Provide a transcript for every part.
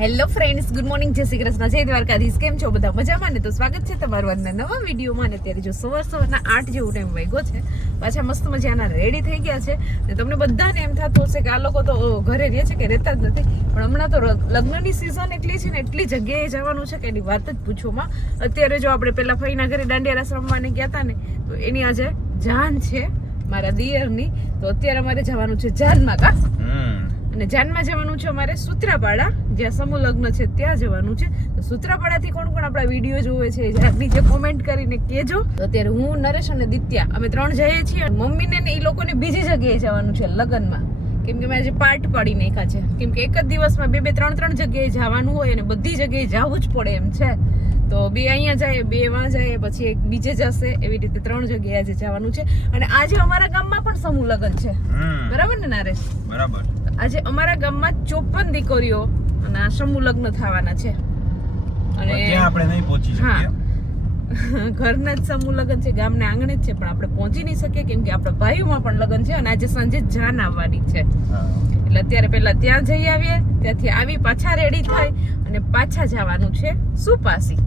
Hello friends, good morning, જય શ્રી કૃષ્ણ, જય દ્વારકાધીશ. કેમ છો બધા? મજામાં ને? તો સ્વાગત છે તમારું આજના નવા વિડીયોમાં. અને અત્યારે જો સવારના 8 જેવો ટાઈમ વાગ્યો છે. પાછા મસ્ત મજાના રેડી થઈ ગયા છે. ને તમને બધાને એમ થતું હશે કે આ લોકો તો ઘરે રહે છે કે રહેતા જ નથી, પણ હમણાં તો લગ્નની સિઝન એટલી છે ને, એટલી જગ્યાએ જવાનું છે કે એની વાત જ પૂછોમાં. અત્યારે જો આપણે પેલા ફઈના ઘરે દાંડિયા રાસ રમવાને ગયા હતા ને, તો એની આજે જાન છે મારા દિયરની. તો અત્યારે અમારે જવાનું છે જાનમાં. કા અને જાનમાં જવાનું છે અમારે સૂત્રાપાડા, જ્યાં સમૂહ લગ્ન છે ત્યાં જવાનું છે. તો સૂત્રાપાડાથી કોણ કોણ આપણા વિડીયો જોવે છે નીચે કોમેન્ટ કરીને કહેજો. તો અત્યારે હું, નરેશ અને દિત્યા અમે 3 જઈએ છીએ. મમ્મીને ને એ લોકોને બીજી જગ્યાએ જવાનું છે લગ્નમાં, કેમ કે મેં આજે પાર્ટ પાડી નાખ્યા છે. કેમ કે એક જ દિવસમાં 2-3 જગ્યાએ જવાનું હોય અને બધી જગ્યાએ જવું જ પડે એમ છે. તો 2 અહીંયા જાય, 2 વાં જાય, પછી એક બીજે જશે, એવી રીતે 3 જગ્યાએ આજે જવાનું છે. અને આજે અમારા ગામમાં પણ સમૂહ લગ્ન છે, બરાબર ને નારેશ? બરાબર. આજે અમારા ગામમાં 54 દીકરીઓ અને આ સમૂહ લગ્ન થવાના છે. અને ત્યાં આપણે નહીં પહોંચી શકીએ, ઘરના જ સમૂહ લગ્ન છે, ગામના આંગણે જ છે, પણ આપણે પહોંચી નહીં શકીએ કેમ કે આપણા ભાઈઓમાં પણ લગ્ન છે. અને આજે સાંજે જાન આવવાની છે, એટલે અત્યારે પહેલા ત્યાં જઈ આવીએ, ત્યાંથી આવી પાછા રેડી થાય અને પાછા જવાનું છે સુપાસી.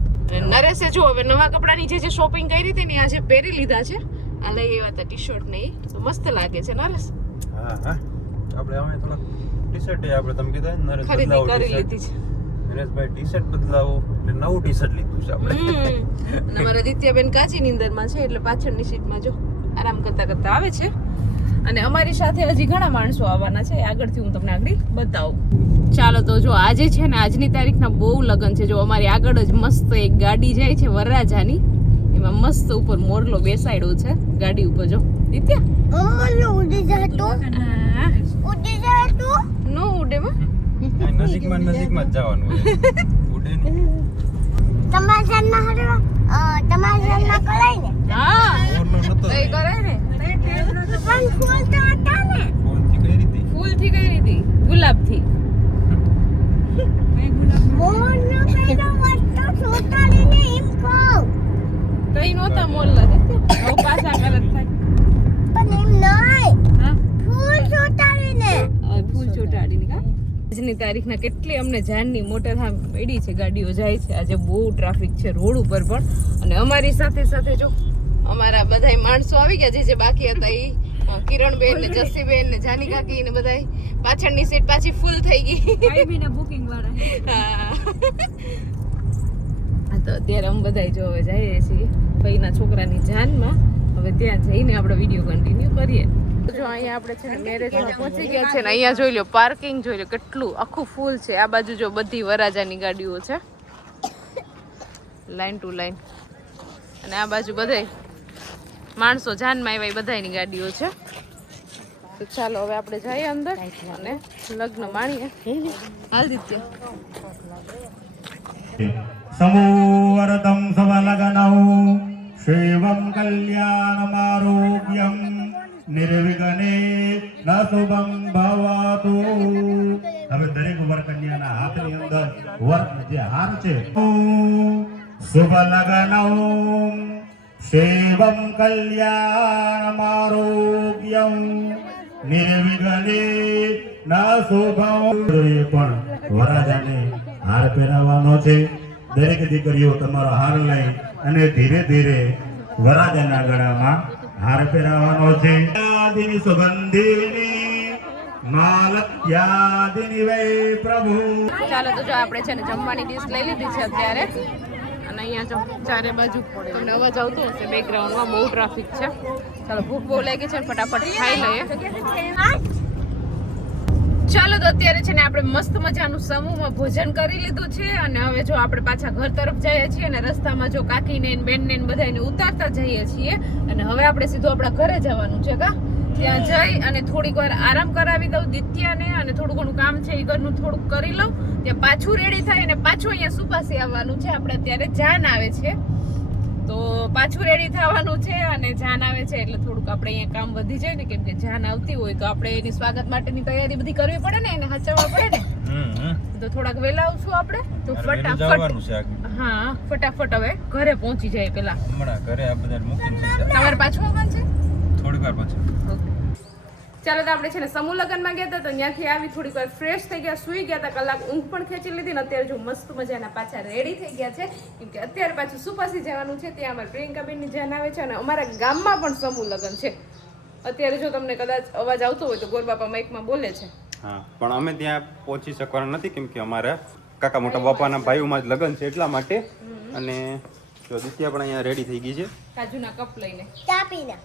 નરેશે જો હવે નવા કપડાની જે શોપિંગ કરી હતી ને આજે પહેરી લીધા છે. આ લઈ આવ્યા હતા ટી-શર્ટ ને, એ મસ્ત લાગે છે નરેશ. હા હા, આપણે હવે થોડા ટી-શર્ટ આપણે તમે કીધા ને નરેશ ખરીદી કરી લીધી છે. નરેશભાઈ ટી-શર્ટ બદલાવો એટલે નવું ટી-શર્ટ લીધું છે આપણે. અને અમારા દિત્યાબેન કાચી નીંદરમાં છે, એટલે પાછળની સીટમાં જો આરામ કરતા કરતા આવે છે. અને અમારી સાથે હજી ઘણા માણસો આવવાના છે, આગળથી હું તમને આગળ બતાવું. ચાલો તો જો આજે છે ને, આજની તારીખના બહુ લગન છે. જો અમારી આગળ જ મસ્ત એક ગાડી જાય છે વરરાજાની, એમાં મસ્ત ઉપર મોરલો બેસાડ્યો છે ગાડી ઉપર. જો દિત્યા ઉડી જાતો, નો ઉડે માં, નજીકમાં જ જવાનું ઉડે નહીં. તમારા કરાય ને? હા, એ કરાય ને. ફૂલથી કઈ રીતે? ગુલાબથી. કઈ નહોતા મોરલા બહુ પાછા કલર થાય. ફૂલ ચોટાડીને કા. આજની તારીખના કેટલી અમને જાનની મોટર આમ પડી છે, ગાડીઓ જાય છે. આજે બહુ ટ્રાફિક છે રોડ ઉપર પણ. અને અમારી સાથે સાથે જો અમારા બધાય માણસો આવી ગયા જે બાકી હતા, એ કિરણબેન ને જસીબેન ને જાની કાકી ને બધાય. પાછળની સીટ પાછી ફૂલ થઈ ગઈ, ભાઈબીને બુકિંગ વાળા. હા, તો અત્યારે અમે બધાય જો હવે જઈએ છીએ ભાઈના છોકરાની જાનમાં. હવે ત્યાં જઈને આપણે વિડીયો કન્ટિન્યુ કરીએ. જો અહીંયા આપણે છે ને મેરેજમાં પહોંચી ગયા છે ને, અહીંયા જોઈ લો પાર્કિંગ જોઈ લો, કેટલું આખું ફૂલ છે. આ બાજુ જો બધી વરાજાની ગાડીઓ છે, લાઈન ટુ લાઈન. અને આ બાજુ બધાય માણસો જાનમાં આવ્યા, બધાની ગાડીઓ છે. તો ચાલો હવે આપણે જઈએ અંદર અને લગ્ન માણીએ. હાલ દિત્ય સમૂહરતમ સવલગનૌ શૈવમ કલ્યાણમારોગ્યમ નિર્વિઘ્ને ન શુભં ભવતુ. હવે દરેક વરકન્યાના હાથની અંદર વર જે હાર છે, શુભ લગનૌ શૈવમ કલ્યાણમારોગ્યમ નિર્વિઘ્ને ન શુભં. પણ વરરાજાને હાર પહેરાવવાનો છે. દરેક દીકરીઓ તમારો હાર લઈ અને ધીરે ધીરે વરરાજાના ગળામાં હાર પહેરાવવાનો છે. સુગંધિની માલત્યાદિની વૈ પ્રભુ. ચાલો તો જો આપણે છે ને જમવાની ડીશ લઈ લીધી છે અત્યારે. અને અહીંયા જો ચારે બાજુ તમને અવાજ આવતો હશે બેકગ્રાઉન્ડમાં, બહુ ટ્રાફિક છે. ચાલો ભૂખ બહુ લાગી છે, ફટાફટ ખાઈ લઈએ. ચાલો તો અત્યારે છે ને આપણે મસ્ત મજાનું સમૂહમાં ભોજન કરી લીધું છે. અને હવે જો આપણે પાછા ઘર તરફ જઈએ છીએ અને રસ્તામાં જો કાકીને બેનને બધાને ઉતારતા જઈએ છીએ. અને હવે આપણે સીધું આપણા ઘરે જવાનું છે. કા ત્યાં જઈ અને થોડીક વાર આરામ કરાવી દઉં દિત્યાને, અને થોડું ઘણું કામ છે એ ઘરનું થોડુંક કરી લઉં. ત્યાં પાછું રેડી થાય અને પાછું અહીંયા સુપાસી આવવાનું છે. આપણે અત્યારે જાન આવે છે, તો પાછું રેડી થવાનું છે. અને જાન આવે છે એટલે થોડુંક આપણે અહીંયા કામ વધી જાય ને, કેમ કે જાન આવતી હોય તો આપણે એની સ્વાગત માટેની તૈયારી બધી કરવી પડે ને, એને સાચવવા પડે ને. તો થોડાક વહેલા આવશું આપણે, તો ફટાફટ. હા, ફટાફટ હવે ઘરે પહોંચી જાય પેલા. હમણાં ઘરે આ બધા મૂકીને તમારે પાછું આવવાનું છે થોડીક વાર પછી. ચાલો તો આપણે છે ને સમૂહ લગ્નમાં ગયા હતા તો ત્યાંથી આવી થોડીક વાર ફ્રેશ થઈ ગયા, સુઈ ગયા હતા, કલાક ઊંઘ પણ ખેંચી લીધી ને અત્યારે જો મસ્ત મજાના પાછા રેડી થઈ ગયા છે કેમ કે અત્યારે પાછું સુપાસી જવાનું છે. ત્યાં અમારે પ્રિયંકાબેનની જાન આવે છે અને અમારા ગામમાં પણ સમૂહ લગ્ન છે. અત્યારે જો તમને કદાચ અવાજ આવતો હોય તો ગોરબાપા માઇકમાં બોલે છે. હા, પણ અમે ત્યાં પહોંચી શકવાના નથી કેમ કે અમારા કાકા મોટા બાપાના ભાઈઓમાં જ લગ્ન છે એટલા માટે. અને જો દિત્યા પણ અહીંયા રેડી થઈ ગઈ છે કાજુના કપ લઈને ચા પીને.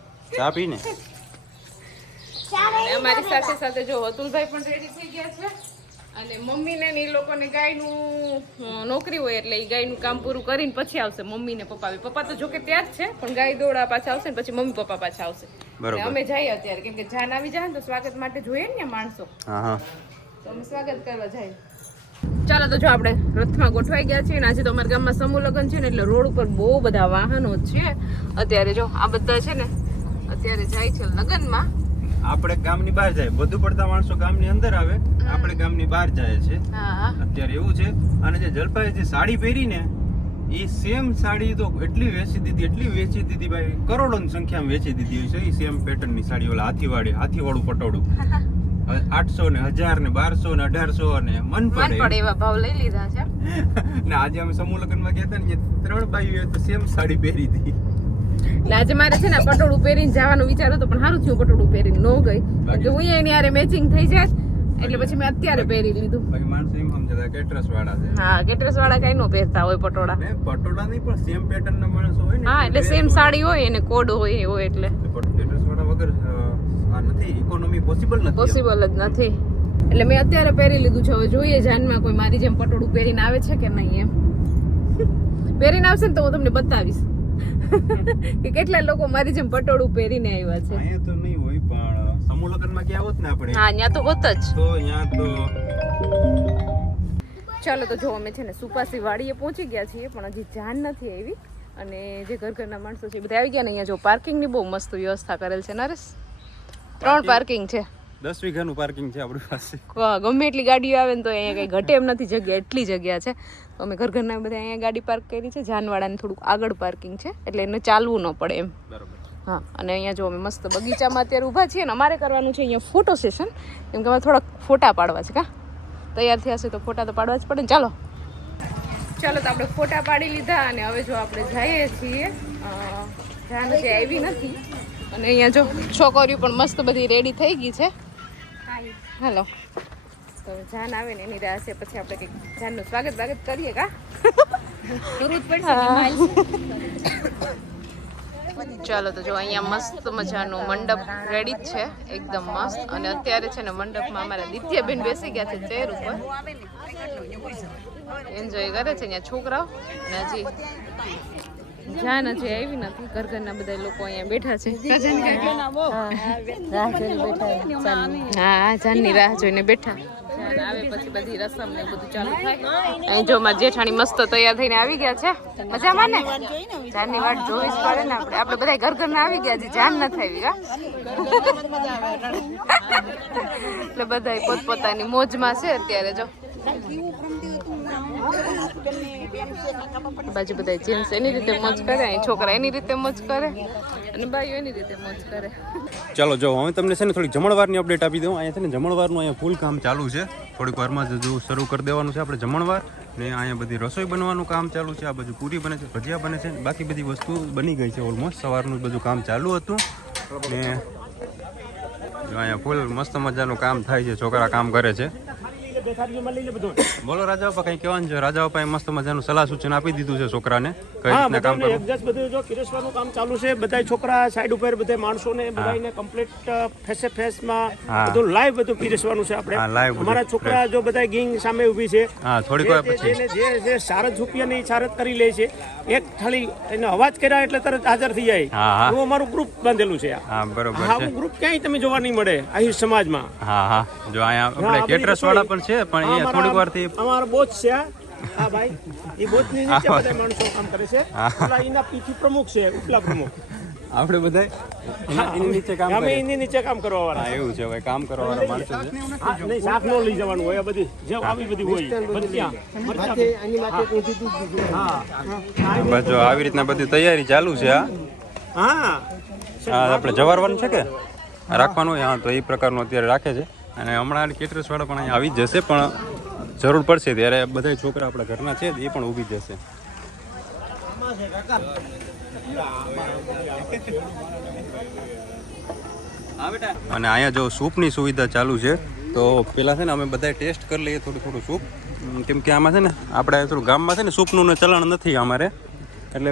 અને અમારી સાથે સાથે જો અતુલભાઈ પણ રેડી થઈ ગયા છે અને મમ્મીને ને એ લોકોને ગાયનું નોકરી હોય એટલે એ ગાયનું કામ પૂરું કરીને પછી આવશે મમ્મી ને પપ્પા. પપ્પા તો જોકે ત્યાં જ છે પણ ગાય દોડા પાછા આવશે ને પછી મમ્મી પપ્પા પાછા આવશે. બરોબર. અમે જઈએ અત્યારે કેમ કે જાન આવી જાય ને તો સ્વાગત માટે જોઈએ ને માણસો, હા હા, તો અમે સ્વાગત કરવા જઈએ. ચાલો તો જો આપણે રથમાં ગોઠવાઈ ગયા છીએ અને આજે તો અમારા ગામમાં સમૂહ લગ્ન છે ને એટલે રોડ ઉપર બહુ બધા વાહનો છે. અત્યારે જો આ બધા છે ને અત્યારે જાય છે લગ્નમાં. આપણે ગામની બહાર જાય, વધુ પડતા માણસો ગામની અંદર આવે, આપણે ગામની બહાર જાય છે હા અત્યારે એવું છે. અને જે જલપાએ જે સાડી પહેરી ને એ સેમ સાડી તો એટલી વેચી દીધી ભાઈ, કરોડોની સંખ્યામાં વેચી દીધી છે. એ સેમ પેટર્નની સાડી, ઓલા હાથીવાળું પટોળું 800 ને 1000 ને 1200 ને 1800 ને મન પડે એવા ભાવ લઈ લીધા છે. ને આજે અમે સમૂહ લગ્નમાં ગયા હતા ને 3 બાઈઓએ તો સેમ સાડી પહેરી હતી. એટલે આજે મારે છે ને પટોળું પહેરીને જવાનો વિચાર હતો પણ સારું થયું પટોળું પહેરીને ન ગઈ એટલે હું એની હારે મેચિંગ થઈ જાય એટલે પછી મેં અત્યારે પહેરી લીધું. બાકી માણસો એમ સમજતા કેટરસ વાળા છે. હા, કેટરસ વાળા કઈ નો પહેરતા હોય પટોળા. પટોળા નહીં પણ સેમ પેટર્ન ના માણસો હોય ને. હા, એટલે સેમ સાડી હોય એને કોડ હોય એટલે કેટરસ વાળા વગર આ નથી, ઇકોનોમી પોસિબલ જ નથી. એટલે મેં અત્યારે પહેરી લીધું છે. હવે જોઈએ જાનમાં કોઈ મારી જેમ પટોળું પહેરીને આવે છે કે નહીં. એમ પહેરીને આવશે ને તો હું તમને બતાવીશ કે કેટલા લોકો મારી જેમ પટોળું પહેરીને આવ્યા છે. અહીંયા તો નહીં હોય પણ સમૂહ લગ્નમાં ક્યાં હોત ને આપણે. હા, ત્યાં તો હોત જ. તો અહીંયા તો ચાલો તો જો અમે છે ને સુપાસી વાડીએ પહોંચી ગયા છીએ પણ હજી જાન નથી આવી અને જે ઘરના માણસો છે બધા આવી ગયા ને. અહીંયા જો પાર્કિંગની બહુ મસ્ત વ્યવસ્થા કરેલ છે નરેશ. 3 પાર્કિંગ છે, 10 વીઘાનું પાર્કિંગ છે આપણી પાસે. ગમે એટલી ગાડીઓ આવે ને તો અહીંયા કઈ ઘટે એમ નથી જગ્યા, એટલી જગ્યા છે. તો અમે ઘરના બધા અહીંયા ગાડી પાર્ક કરી છે. જાનવાડાને થોડુંક આગળ પાર્કિંગ છે એટલે એને ચાલવું ન પડે એમ. બરોબર. હા, અને અહીંયા જો અમે મસ્ત બગીચામાં અત્યારે ઊભા છીએ ને. અમારે કરવાનું છે અહીંયા ફોટો સેશન કેમ કે અમારે થોડાક ફોટા પાડવા છે. તૈયાર થયા છે તો ફોટા તો પાડવા જ પડે ને. ચાલો તો આપણે ફોટા પાડી લીધા અને હવે જો આપણે જઈએ છીએ. જાન જે આવી નથી અને અહીંયા જો છોકરીઓ પણ મસ્ત બધી રેડી થઈ ગઈ છે. હાલો તો જાન આવે ને એની રાહ છે પછી આપણે કંઈક જાનનું સ્વાગત કરીએ. ચાલો તો જો અહીંયા મસ્ત મજાનું મંડપ રેડી જ છે, એકદમ મસ્ત. અને અત્યારે છે ને મંડપમાં અમારા દિત્યાબેન બેસી ગયા છે ચેર ઉપર, એન્જોય કરે છે અહીંયા છોકરાઓ. અને હજી જાન હજી આવી નથી. ઘરના બધા લોકો અહીંયા બેઠા છે. હા, જાનની રાહ જોઈને બેઠા. જાન આવે પછી બધી રસમ ને બધું ચાલુ થાય. અહીં જો મારા જેઠાણી મસ્ત તૈયાર થઈને આવી ગયા છે. મજામાં ને? જાનની વાટ જોવી જ પડે ને આપણે બધા ઘરના આવી ગયા છે, જાન નથી આવી. એટલે બધા પોતપોતાની મોજમાં છે અત્યારે. જો બાજુ બધા જેન્ટ્સ એની રીતે મોજ કરે, છોકરા એની રીતે મોજ કરે અને ભાઈઓ એની રીતે મોજ કરે. ચાલો જો હવે તમને છે ને થોડી જમણવારની અપડેટ આપી દઉં. અહીંયા છે ને જમણવારનું અહીંયા ફૂલ કામ ચાલુ છે. થોડીક વારમાં જ શરૂ કરી દેવાનું છે આપણે જમણવાર. ને અહીંયા બધી રસોઈ બનવાનું કામ ચાલુ છે. આ બાજુ પૂરી બને છે, ભજીયા બને છે, બાકી બધી વસ્તુ બની ગઈ છે ઓલમોસ્ટ. સવારનું બધું કામ ચાલુ હતું ને અહીંયા ફૂલ મસ્ત મજાનું કામ થાય છે, છોકરા કામ કરે છે. બોલો રાજા બાપા, કઈ કહેવાનું છે? રાજા બાપાએ મસ્ત મજાનું સલાહ સૂચન આપી દીધું છે છોકરાને કઈ રીતના કામ કરવું. એડજસ્ટ બધું જો પીરસવાનું કામ ચાલુ છે. બધા છોકરા સાઈડ ઉપર બધા માણસોને બધાને કમ્પ્લીટ ફેસ ફેસમાં બધું લાઈવ બધું પીરસવાનું છે આપણે. અમારા છોકરા જો બધા ગેંગ સામે ઊભી છે. હા, થોડીક વાર પછી જે સારજ રૂપિયાની સારજ કરી લે છે, એક થાળી એને અવાજ કર્યા એટલે તરત હાજર થઈ જાય. એવું અમારું ગ્રુપ બાંધેલું છે. હા, બરોબર છે. આવું ગ્રુપ ક્યાંય તમે જોવા નહીં મળે આહિર સમાજમાં. હા હા, જો અહીંયા આપણે કેટરસ વાળા પણ છે પણ અહીંયા થોડીક વારથી અમારો બોચ છે. હા ભાઈ, એ બોચની નીચે બધા માણસો કામ કરે છે. ઓલા એના પીઠી પ્રમુખ છે, ઉપલા પ્રમુખ. આપણે બધા એની નીચે કામ અમે એની નીચે કામ કરવા વાળા. હા, એવું છે. હવે કામ કરવા વાળા માણસો છે. નહીં, શાક નો લઈ જવાનું હોય. બધી જે આવી બધી હોય બસ જો આવી રીતના બધી તૈયારી ચાલુ છે. હા, આપણે જવારવાનું છે કે રાખવાનું હોય. હા, તો એ પ્રકારનું અત્યારે રાખે છે. અને હમણાં કેટરસવાળા પણ અહીંયા આવી જ જશે, પણ જરૂર પડશે ત્યારે બધા છોકરા આપણા ઘરના છે એ પણ ઊભી જશે. અને અહીંયા જો સૂપની સુવિધા ચાલુ છે, તો પેલા છે ને અમે બધા ટેસ્ટ કરી લઈએ થોડું સૂપ, કેમ કે આમાં છે ને આપણે થોડું ગામમાં છે ને સૂપનું ચલણ નથી અમારે, એટલે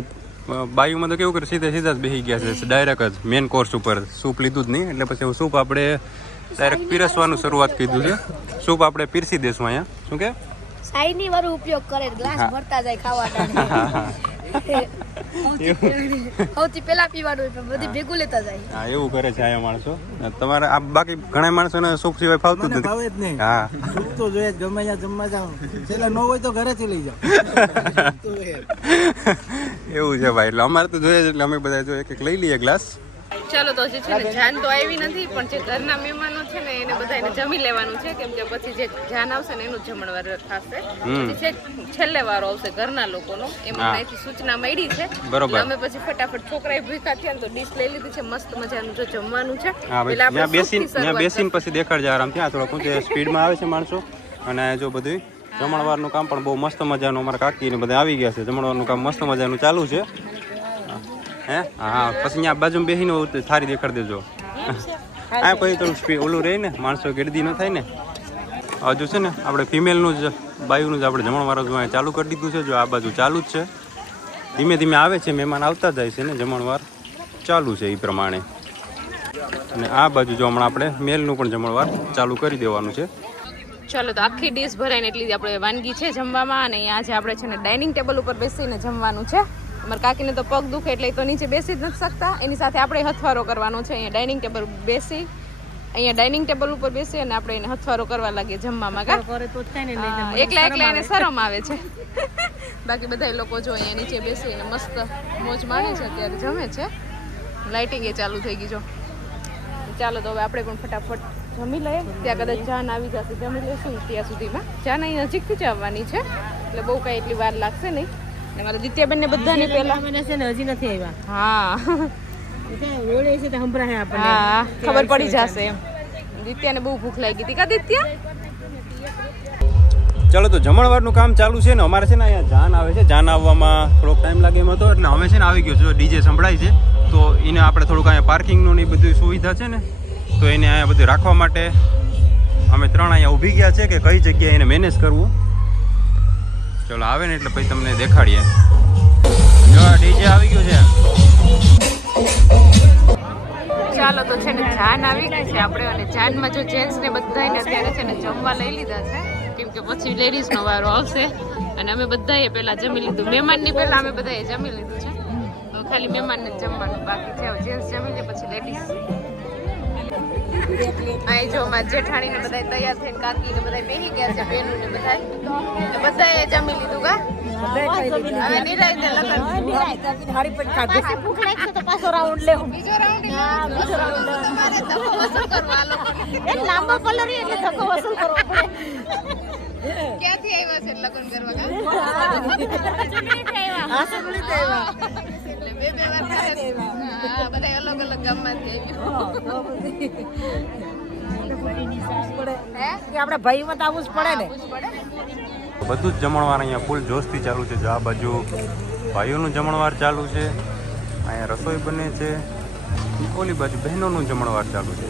બાયુમાં તો કેવું કરે સીધા જ બેસી ગયા છે ડાયરેક્ટ જ મેન કોર્સ ઉપર સૂપ લીધું જ નહીં, એટલે પછી સૂપ આપણે ડાયરેક્ટ પીરસવાનું શરૂઆત કીધું છે. સૂપ આપણે પીરસી દેશું અહીંયા. શું કે સાઈની વાળો ઉપયોગ કરે, ગ્લાસ ભરતા જાય ખાવા સૌથી પહેલા પીવાનું હોય, બધી ભેગું લેતા જાય. હા, એવું કરે છે અહીંયા માણસો. તમારે આ બાકી ઘણા માણસોને સૂપ સિવાય ફાવતું જ નથી. હા, સૂપ તો જોઈએ ગમે ત્યાં જમવા જાવ, છેલ્લે ન હોય તો ઘરેથી લઈ જાવ. એવું છે ભાઈ, એટલે અમારે તો જોઈએ, એટલે અમે બધા જોઈએ એક લઈ લઈએ ગ્લાસ. ચાલો તો હજી છે ને જાન તો આવી નથી, પણ જે ઘરના મહેમાનો છે ને એને બધાને જમી લેવાનું છે, કેમ કે પછી જે જાન આવશે ને એનું જમણવાર થશે. પછી છે છેલ્લે વારો આવશે ઘરના લોકોનો, એમાં અહીંથી સૂચના મળી છે. બરોબર. અમે પછી ફટાફટ છોકરાએ ભૂખ્યા થયા ને તો ડીશ લઈ લીધી છે, મસ્ત મજાનું જો જમવાનું છે. હા ભાઈ, ત્યાં બેસીને પછી દેખાડજે આરામથી. આ થોડો ઊંચે સ્પીડમાં આવે છે માણસો. અને જો બધું જમણવારનું કામ પણ બહુ મસ્ત મજાનું, અમારા કાકી ને બધા આવી ગયા છે, જમણવારનું કામ મસ્ત મજાનું ચાલુ છે. હે હા, પછી અહીંયા બાજુમાં બેસીને થારી દેખાડી દેજો. હા, પછી થોડું ઓલું રહે ને, માણસો ગેરદી ન થાય ને. હજુ છે ને આપણે ફિમેલનું જ બાયુનું જ આપણે જમણવાર ચાલુ કરી દીધું છે. જો આ બાજુ ચાલુ જ છે, ધીમે ધીમે આવે છે, મહેમાન આવતા જાય છે ને, જમણવાર ચાલુ છે એ પ્રમાણે. અને આ બાજુ જો હમણાં આપણે મેલનું પણ જમણવાર ચાલુ કરી દેવાનું છે. ચાલો તો આખી ડીશ ભરાઈને એટલી આપણે વાનગી છે જમવામાં. અને અહીંયા આજે આપણે છે ને ડાઇનિંગ ટેબલ ઉપર બેસીને જમવાનું છે. અમારા કાકીને તો પગ દુખે એટલે તો નીચે બેસી જ નથી શકતા, એની સાથે આપણે હથવારો કરવાનો છે. અહીંયા ડાઇનિંગ ટેબલ ઉપર બેસી અને આપણે એને હથવારો કરવા લાગીએ જમવામાં. એકલા એને શરમ આવે છે. બાકી બધા લોકો જો અહીંયા નીચે બેસી અને મસ્ત મોજ માણે છે, અત્યારે જમે છે. લાઇટિંગ એ ચાલુ થઈ ગઈ. જો ચાલો તો હવે આપણે પણ ફટાફટ જમી લઈએ. ત્યાં કદાચ જાન આવી જશે, જમી લઈશું ત્યાં સુધીમાં. જાન અહીં નજીકથી જ આવવાની છે, એટલે બહુ કાંઈ એટલી વાર લાગશે નહીં. મારા દિત્યાબેન ને બધાને પહેલા છે ને હજી નથી આવ્યા. હા, ઓળે છે તો સંભળાય આપણને. હા, ખબર પડી જશે એમ. દિત્યાને બહુ ભૂખ લાગી હતી કા દિત્યા? ચાલો તો જમણવારનું કામ ચાલુ છે ને. અમારે છે ને અહીંયા જાન આવે છે, જાન આવવામાં થોડોક ટાઈમ લાગે એમ હતો, એટલે અમે છે ને આવી ગયો. જો ડીજે સંભળાય છે, તો એને આપણે થોડુંક અહીંયા પાર્કિંગનું ને એ બધી સુવિધા છે ને, તો એને અહીંયા બધું રાખવા માટે અમે ત્રણ અહીંયા ઊભી ગયા છે કે કઈ જગ્યાએ એને મેનેજ કરવું. ચલો આવે ને એટલે પછી તમને દેખાડીએ. જો ડીજે આવી ગયો છે. ચાલો તો છે ને જાન આવી ગઈ છે આપણે. અને જાનમાં જો જેન્ટ્સ ને બધાને અત્યારે છે ને જમવા લઈ લીધા છે, કેમ કે પછી લેડીઝનો વારો આવશે. અને અમે બધાએ પહેલા જમી લીધું, મહેમાનની પહેલા અમે બધાએ જમી લીધું છે. હવે ખાલી મહેમાનને જ જમવાનું બાકી છે. જેન્ટ્સ જમી લે પછી લેડીઝ. અહીં જો મારા જેઠાણી ને બધા તૈયાર થઈને કાકી ને બધા બેસી ગયા છે, બેનું ને બધા બધાએ જમી લીધું. કા હવે નિરાંતે લગન ભૂખ લાગશે તો પાછો રાઉન્ડ લેવું. બીજો રાઉન્ડ તમારે ધક્કો વસૂલ કરવા આ લોકોને. લાંબો કલર એટલે ધક્કો વસૂલ કરવો પડે. ક્યાંથી આવ્યા છે લગ્ન કરવા? એટલે બે વાર કરે. હા, બધા અલગ અલગ ગામમાંથી આપણે ભાઈમાં તો આવવું જ પડે ને. બધું જ જમણવાર અહીંયા ફૂલ જોશથી ચાલુ છે. જો આ બાજુ ભાઈઓનું જમણવાર ચાલુ છે, અહીંયા રસોઈ બને છે, ઓલી બાજુ બહેનોનું જમણવાર ચાલુ છે.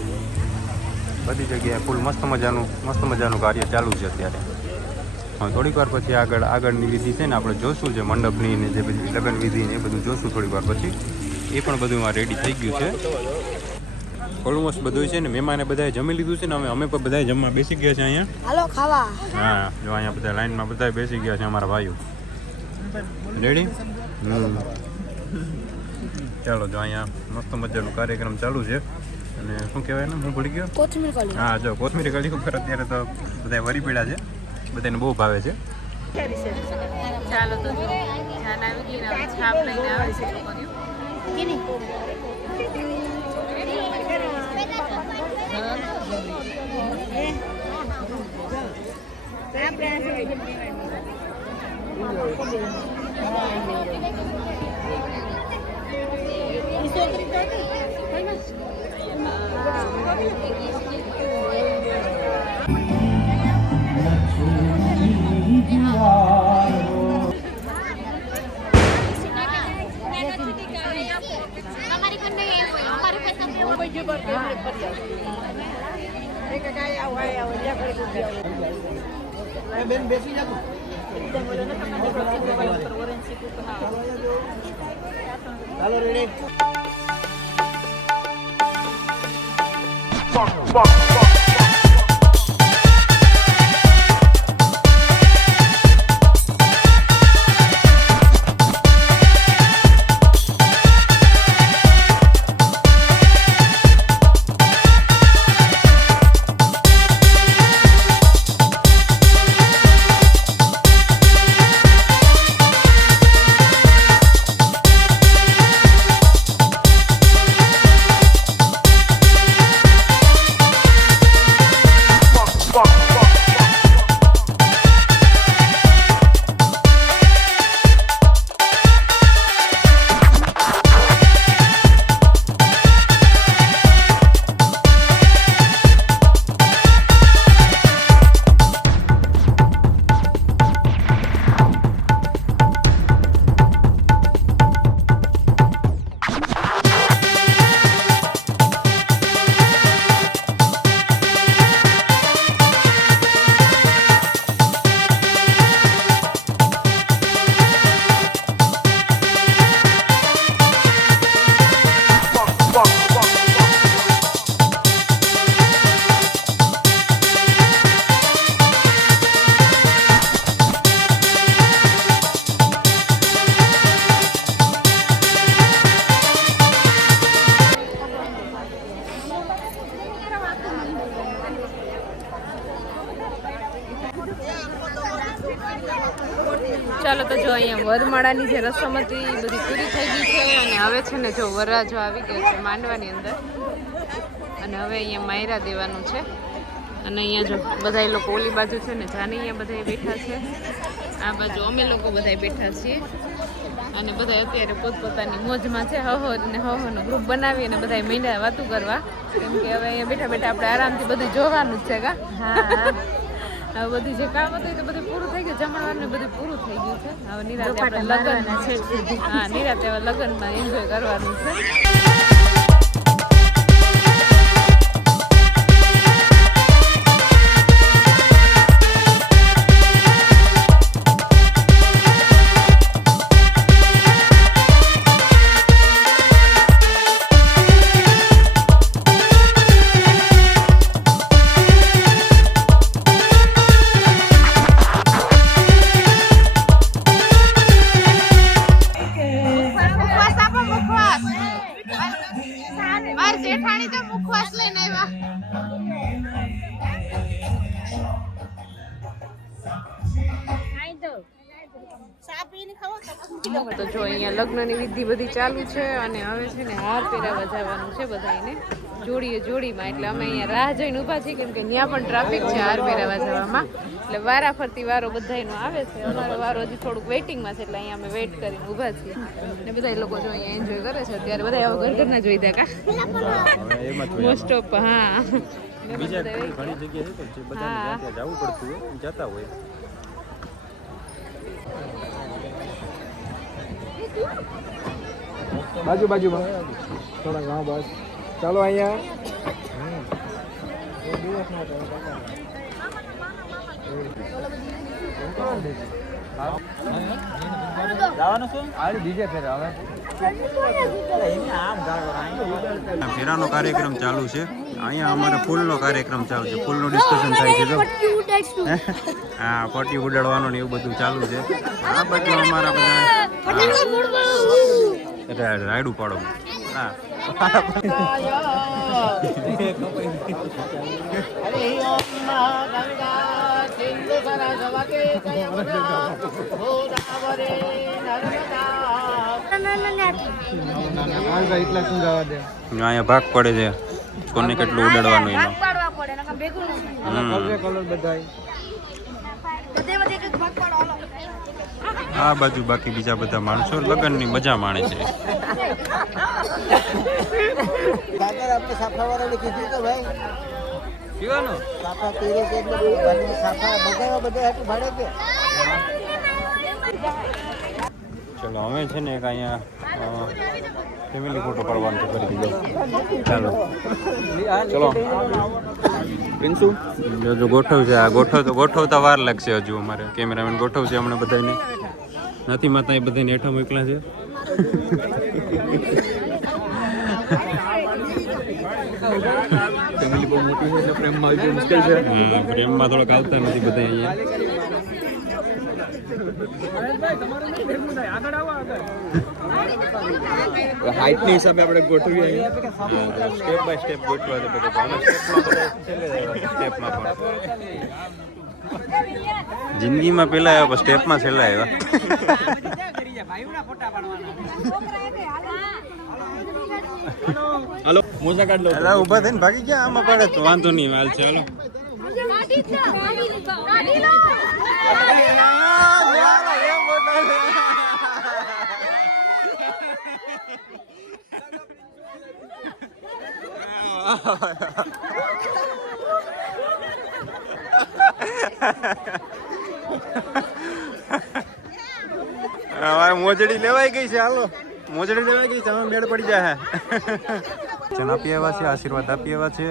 બધી જગ્યાએ ફૂલ મસ્ત મજાનું કાર્ય ચાલુ છે અત્યારે. હા, થોડીક વાર પછી આગળની વિધિ છે ને આપણે જોશું, જે મંડપની ને જે બધી લગ્ન વિધિ ને એ બધું જોશું થોડીક વાર પછી. એ પણ બધું રેડી થઈ ગયું છે ઓલમોસ્ટ બધું છે ને. મહેમાને બધાએ જમી લીધું છે ને, અમે પણ બધાએ જમવા બેસી ગયા છે અહીંયા. હાલો ખાવા. હા, જો અહીંયા બધા લાઈનમાં બધા બેસી ગયા છે અમારા ભાઈઓ. રેડી? ચાલો, જો અહીંયા મસ્ત મજાનો કાર્યક્રમ ચાલુ છે. અને શું કહેવાય ને, હું ભૂલી ગયો. કોથમીર કલી. હા, જો કોથમીરી કલી ઉપર અત્યારે તો બધા વરી પીડા છે, બધાને બહુ ભાવે છે. ચાલો તો જાન આવી ગઈ ને છાપ લઈને આવે છે છોકરીઓ. બેન બેસી જા તું. ચાલો રેડી. ચાલો તો જો અહીંયા વરમાળાની જે રસમ હતી એ બધી પૂરી થઈ ગઈ છે અને હવે છે ને જો વરરાજો આવી ગયો છે માંડવાની અંદર અને હવે અહીંયા માયરા દેવાનું છે અને અહીંયા જો બધા લોકો ઓલી બાજુ છે ને જાની અહીંયા બધા બેઠા છે આ બાજુ અમે લોકો બધા બેઠા છીએ અને બધા અત્યારે પોતપોતાની મોજમાં છે હહો અને હહોનું ગ્રુપ બનાવી અને બધા મીંડા વાતું કરવા કેમ કે હવે અહીંયા બેઠા બેઠા આપણે આરામથી બધું જોવાનું જ છે કા હવે બધું જે કામ હતું એ તો બધું પૂરું થઈ ગયું જમણવાનું ને બધું પૂરું થઈ ગયું છે હવે નિરાતે આપણે લગ્ન હા નિરાતે હવે લગ્નમાં એન્જોય કરવાનું છે જેઠાણી તો મુખવાસ લઈને આવ્યા તો જો અહીંયા લગ્નની વિધિ બધી ચાલુ છે અને હવે છે ને હાર પહેરાવા જવાનું છે બધાને જોડીએ જોડીમાં એટલે અમે અહીંયા રાહ જોઈને ઊભા છીએ કેમ કે ત્યાં પણ ટ્રાફિક છે હાર પહેરાવા જવામાં એટલે વારાફરતી વારો બધાનો આવે છે અમારો વારો હજી થોડુંક વેઇટિંગમાં છે એટલે અહીંયા અમે વેઇટ કરીને ઊભા છીએ ને બધા લોકો જો અહીંયા એન્જોય કરે છે અત્યારે બધા આવા ઘર ઘરના જોઈ દે કા મોસ્ટ ઓફ હા બીજા ઘણી જગ્યાએ છે જે બધાને જવું પડતું હોય જતા હોય બાજુમાં થોડા ગામ બસ ચાલો અહીંયા ફેરાનો કાર્યક્રમ ચાલુ છે અહીંયા અમારે ફૂલનો કાર્યક્રમ ચાલુ છે ફૂલનું ડિસ્કશન થાય છે જો હા પટ્ટી ઉડાડવાનું ને એવું બધું ચાલુ છે આ બધું અમારા બધા રાયડું પાડો હા અહીંયા ભાગ પડે છે કોને કેટલું ઉડાડવાનું એનો આ બાજુ બાકી બીજા બધા માણસો લગ્નની મજા માણે છે. દાદર આપણે સાફાવાળાને કીધું તો ભાઈ પીવાનું સાફા પહેરે છે એટલે સાફા બધા હાટું ભાડે કે ચલો હવે છે ને એક અહીંયા ફેમિલી ફોટો પાડવાનું છે કરી દીધો. ચાલો ચલો પ્રિન્સુ જો ગોઠવશે. આ ગોઠવતા વાર લાગશે હજુ. અમારે કેમેરામેન ગોઠવશે હમણાં બધાને. નથી માતા એ બધાને હેઠા મોકલા છે. ફેમિલી બહુ મોટી છે એટલે પ્રેમમાં આવી મુશ્કેલ છે. પ્રેમમાં થોડાક આવતા નથી બધા અહીંયા. હાઈટ ની હિસાબે આપણે ગોઠવીએ. સ્ટેપ બાય સ્ટેપ ગોઠવા છે બધા. સ્ટેપમાં પણ જિંદગીમાં પેલા આવ્યા પણ સ્ટેપમાં છેલ્લા આવ્યા. હલો મોજા કાઢ લો. ઉભા થઈને ભાગી ગયા. આમાં પડે તો વાંધો નહીં. હાલ છે હાલો. મોજડી લેવાઈ ગઈ છે. હાલો મોજડી લેવાઈ ગઈ છે. હવે મેળ પડી જાય. ચન આપી આવ્યા છે, આશીર્વાદ આપી આવ્યા છે.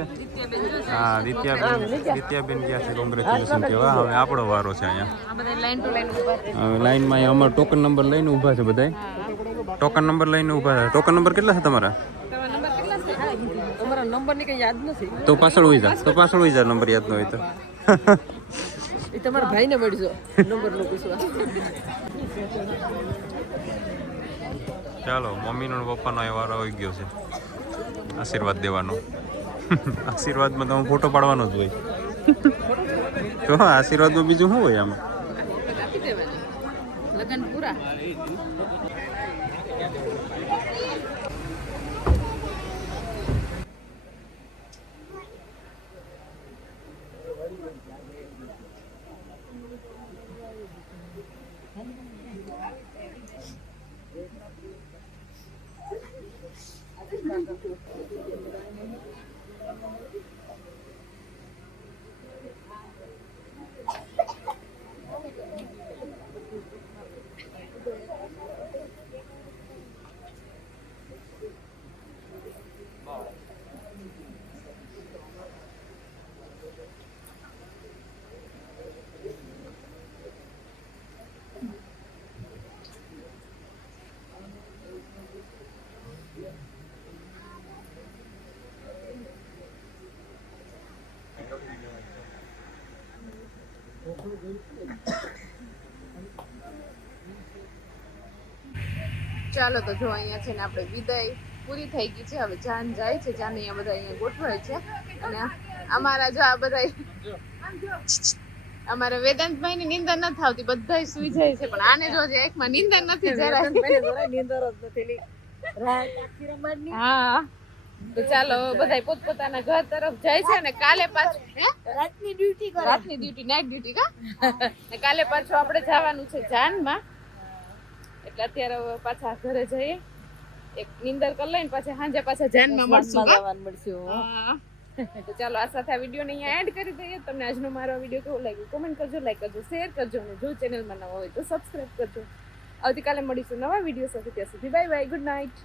હા દિત્યાબેન ગયા છે કોંગ્રેચ્યુલેશન કહેવા. હવે આપણો વારો છે અહીંયા. હવે લાઈનમાં અહીંયા અમારો ટોકન નંબર લઈને ઊભા છે બધા. ટોકન નંબર લઈને ઊભા છે. ટોકન નંબર કેટલા છે તમારા? તો પાછળ હોઈ જા. નંબર યાદ ન હોય તો તમારા ભાઈને મળજો નંબર નો પૂછવા. ચાલો મમ્મીનો પપ્પાનો એ વારો આવી ગયો છે આશીર્વાદ દેવાનો. આશીર્વાદમાં તમે ફોટો પાડવાનો જ હોય. તો આશીર્વાદમાં બીજું શું હોય આમાં? લગન પૂરા. ચાલો તો જો અહીંયા છે ને આપણે વિદાય પૂરી થઈ ગઈ છે. હવે જાન જાય છે. જાન અહીંયા બધા અહીંયા ગોઠવાય છે. અને અમારા જો આ બધા અમારા વેદાંતભાઈ ની નીંદર નથી આવતી. બધા સુઈ જાય છે પણ આને જો એકમાં નીંદર નથી જરાય. હા તો ચાલો બધા પોતપોતાના ઘર તરફ જાય છે. અને કાલે પાછું રાતની ડ્યુટી નાઇટ ડ્યુટી કા ને કાલે પાછું આપણે જવાનું છે જાનમાં. એટલે અત્યારે પાછા ઘરે જઈએ, એક નીંદર કરી લઈને પાછા સાંજે પાછા જાનમાં મળશું. તો ચાલો આ સાથે આ વિડીયોને અહીંયા એડ કરી દઈએ. તમને આજનો મારો વિડીયો કેવો લાગ્યો કોમેન્ટ કરજો, લાઈક કરજો, શેર કરજો અને જો ચેનલમાં નવા હોય તો સબસ્ક્રાઈબ કરજો. આવતીકાલે મળીશું નવા વિડીયો સાથે. ત્યાં સુધી બાય બાય, ગુડ નાઇટ.